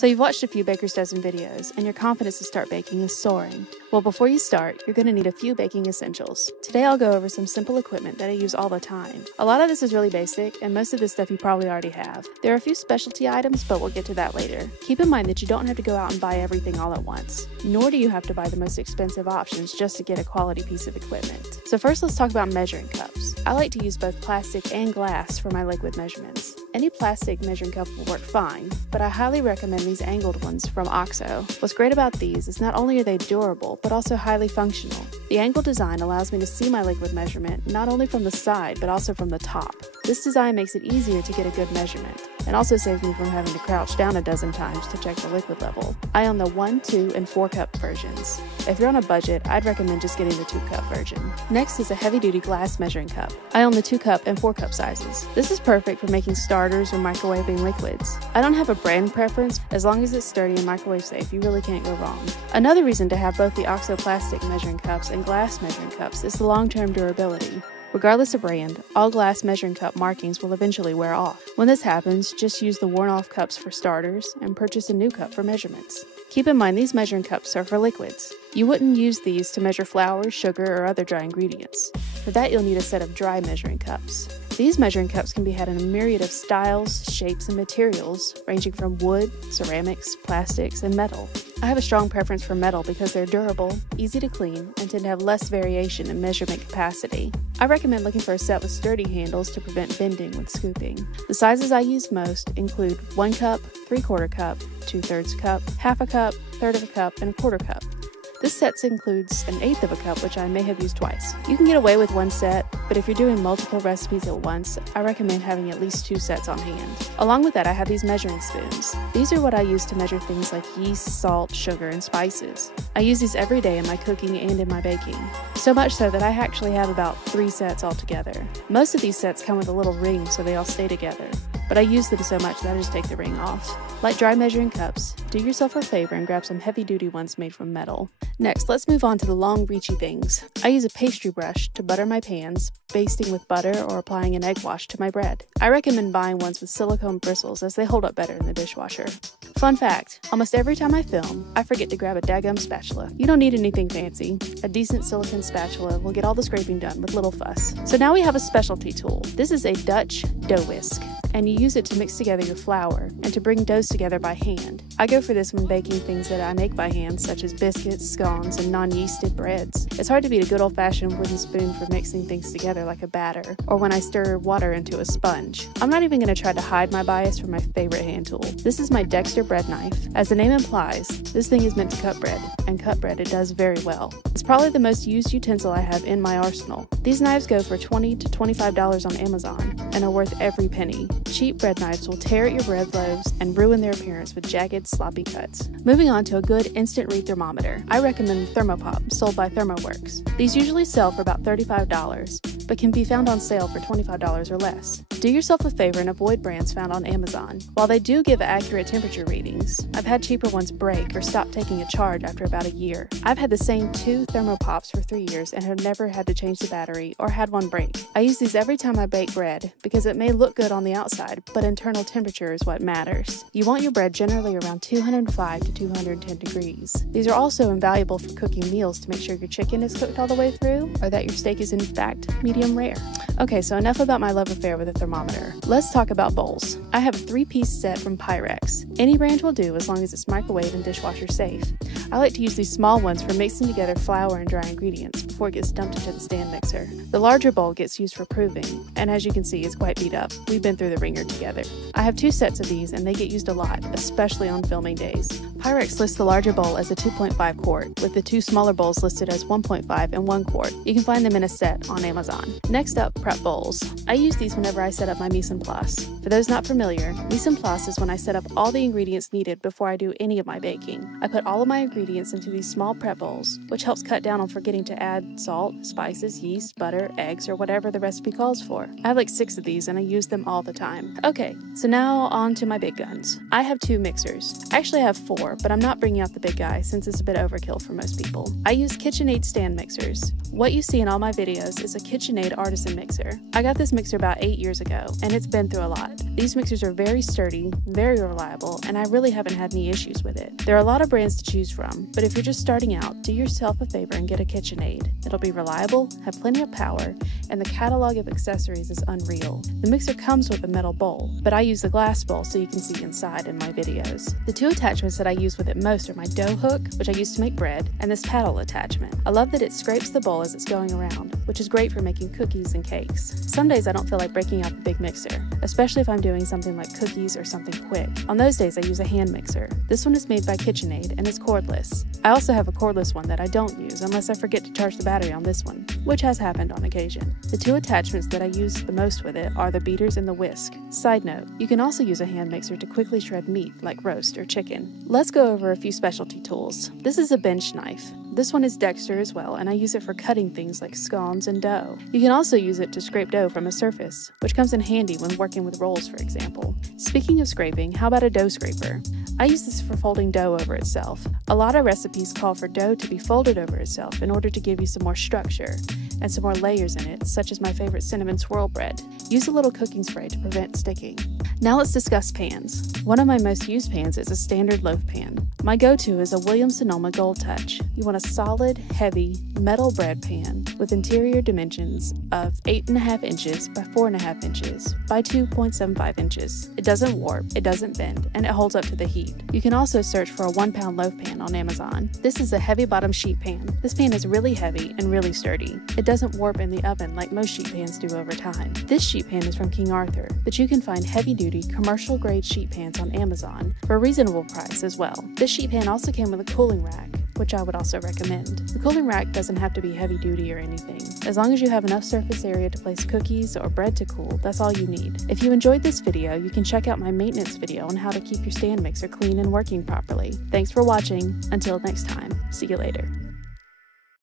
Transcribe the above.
So you've watched a few Baker's Dozen videos, and your confidence to start baking is soaring. Well, before you start, you're going to need a few baking essentials. Today I'll go over some simple equipment that I use all the time. A lot of this is really basic, and most of this stuff you probably already have. There are a few specialty items, but we'll get to that later. Keep in mind that you don't have to go out and buy everything all at once, nor do you have to buy the most expensive options just to get a quality piece of equipment. So first let's talk about measuring cups. I like to use both plastic and glass for my liquid measurements. Any plastic measuring cup will work fine, but I highly recommend these angled ones from OXO. What's great about these is not only are they durable, but also highly functional. The angled design allows me to see my liquid measurement not only from the side, but also from the top. This design makes it easier to get a good measurement, and also saves me from having to crouch down a dozen times to check the liquid level. I own the 1, 2, and 4 cup versions. If you're on a budget, I'd recommend just getting the 2 cup version. Next is a heavy-duty glass measuring cup. I own the 2 cup and 4 cup sizes. This is perfect for making starters or microwaving liquids. I don't have a brand preference. As long as it's sturdy and microwave safe, you really can't go wrong. Another reason to have both the OXO plastic measuring cups and glass measuring cups is the long-term durability. Regardless of brand, all glass measuring cup markings will eventually wear off. When this happens, just use the worn-off cups for starters and purchase a new cup for measurements. Keep in mind these measuring cups are for liquids. You wouldn't use these to measure flour, sugar, or other dry ingredients. For that, you'll need a set of dry measuring cups. These measuring cups can be had in a myriad of styles, shapes, and materials, ranging from wood, ceramics, plastics, and metal. I have a strong preference for metal because they're durable, easy to clean, and tend to have less variation in measurement capacity. I recommend looking for a set with sturdy handles to prevent bending when scooping. The sizes I use most include 1 cup, 3/4 cup, 2/3 cup, half a cup, 1/3 of a cup, and a 1/4 cup. This set includes 1/8 of a cup, which I may have used twice. You can get away with one set, but if you're doing multiple recipes at once, I recommend having at least 2 sets on hand. Along with that, I have these measuring spoons. These are what I use to measure things like yeast, salt, sugar, and spices. I use these every day in my cooking and in my baking. So much so that I actually have about 3 sets altogether. Most of these sets come with a little ring so they all stay together, but I use them so much that I just take the ring off. Like dry measuring cups, do yourself a favor and grab some heavy-duty ones made from metal. Next, let's move on to the long, reachy things. I use a pastry brush to butter my pans, basting with butter or applying an egg wash to my bread. I recommend buying ones with silicone bristles as they hold up better in the dishwasher. Fun fact, almost every time I film, I forget to grab a daggum spatula. You don't need anything fancy. A decent silicone spatula will get all the scraping done with little fuss. So now we have a specialty tool. This is a Dutch dough whisk, and you use it to mix together your flour and to bring doughs together by hand. I go for this when baking things that I make by hand, such as biscuits, scones, and non-yeasted breads. It's hard to beat a good old-fashioned wooden spoon for mixing things together like a batter, or when I stir water into a sponge. I'm not even going to try to hide my bias for my favorite hand tool. This is my Dexter bread knife. As the name implies, this thing is meant to cut bread, and cut bread it does very well. It's probably the most used utensil I have in my arsenal. These knives go for $20 to $25 on Amazon, and are worth every penny. Cheap bread knives will tear at your bread loaves and ruin their appearance with jagged, sloppy cuts. Moving on to a good instant read thermometer. I recommend Thermopop, sold by ThermoWorks. These usually sell for about $35, but can be found on sale for $25 or less. Do yourself a favor and avoid brands found on Amazon. While they do give accurate temperature readings, I've had cheaper ones break or stop taking a charge after about a year. I've had the same 2 Thermopops for 3 years and have never had to change the battery or had one break. I use these every time I bake bread because it may look good on the outside, but internal temperature is what matters. You want your bread generally around 205 to 210 degrees. These are also invaluable for cooking meals to make sure your chicken is cooked all the way through or that your steak is in fact medium rare. Okay, so enough about my love affair with a thermometer. Let's talk about bowls. I have a 3-piece set from Pyrex. Any brand will do as long as it's microwave and dishwasher safe. I like to use these small ones for mixing together flour and dry ingredients before it gets dumped into the stand mixer. The larger bowl gets used for proving, and as you can see, it's quite beat up. We've been through the ringer together. I have 2 sets of these, and they get used a lot, especially on filming days. Pyrex lists the larger bowl as a 2.5 quart, with the 2 smaller bowls listed as 1.5 and 1 quart. You can find them in a set on Amazon. Next up, prep bowls. I use these whenever I set up my mise en place. For those not familiar, mise en place is when I set up all the ingredients needed before I do any of my baking. I put all of my ingredients ingredients into these small prep bowls, which helps cut down on forgetting to add salt, spices, yeast, butter, eggs, or whatever the recipe calls for. I have like 6 of these and I use them all the time. Okay, so now on to my big guns. I have 2 mixers. I actually have 4, but I'm not bringing out the big guy since it's a bit overkill for most people. I use KitchenAid stand mixers. What you see in all my videos is a KitchenAid artisan mixer. I got this mixer about 8 years ago, and it's been through a lot. These mixers are very sturdy, very reliable, and I really haven't had any issues with it. There are a lot of brands to choose from, but if you're just starting out, do yourself a favor and get a KitchenAid. It'll be reliable, have plenty of power, and the catalog of accessories is unreal. The mixer comes with a metal bowl, but I use the glass bowl so you can see inside in my videos. The 2 attachments that I use with it most are my dough hook, which I use to make bread, and this paddle attachment. I love that it scrapes the bowl as it's going around, which is great for making cookies and cakes. Some days I don't feel like breaking out the big mixer, especially if I'm doing something like cookies or something quick. On those days I use a hand mixer. This one is made by KitchenAid and is cordless. I also have a cordless one that I don't use unless I forget to charge the battery on this one, which has happened on occasion. The 2 attachments that I use the most with it are the beaters and the whisk. Side note, you can also use a hand mixer to quickly shred meat like roast or chicken. Let's go over a few specialty tools. This is a bench knife. This one is Dexter as well, and I use it for cutting things like scones and dough. You can also use it to scrape dough from a surface, which comes in handy when working with rolls, for example. Speaking of scraping, how about a dough scraper? I use this for folding dough over itself. A lot of recipes call for dough to be folded over itself in order to give you some more structure and some more layers in it, such as my favorite cinnamon swirl bread. Use a little cooking spray to prevent sticking. Now let's discuss pans. One of my most used pans is a standard loaf pan. My go-to is a Williams-Sonoma Gold Touch. You want a solid, heavy, metal bread pan with interior dimensions of 8.5 inches by 4.5 inches by 2.75 inches. It doesn't warp, it doesn't bend, and it holds up to the heat. You can also search for a 1-pound loaf pan on Amazon. This is a heavy bottom sheet pan. This pan is really heavy and really sturdy. It doesn't warp in the oven like most sheet pans do over time. This sheet pan is from King Arthur, but you can find heavy-duty commercial grade sheet pans on Amazon for a reasonable price as well. This sheet pan also came with a cooling rack, which I would also recommend. The cooling rack doesn't have to be heavy duty or anything. As long as you have enough surface area to place cookies or bread to cool, that's all you need. If you enjoyed this video, you can check out my maintenance video on how to keep your stand mixer clean and working properly. Thanks for watching. Until next time, see you later.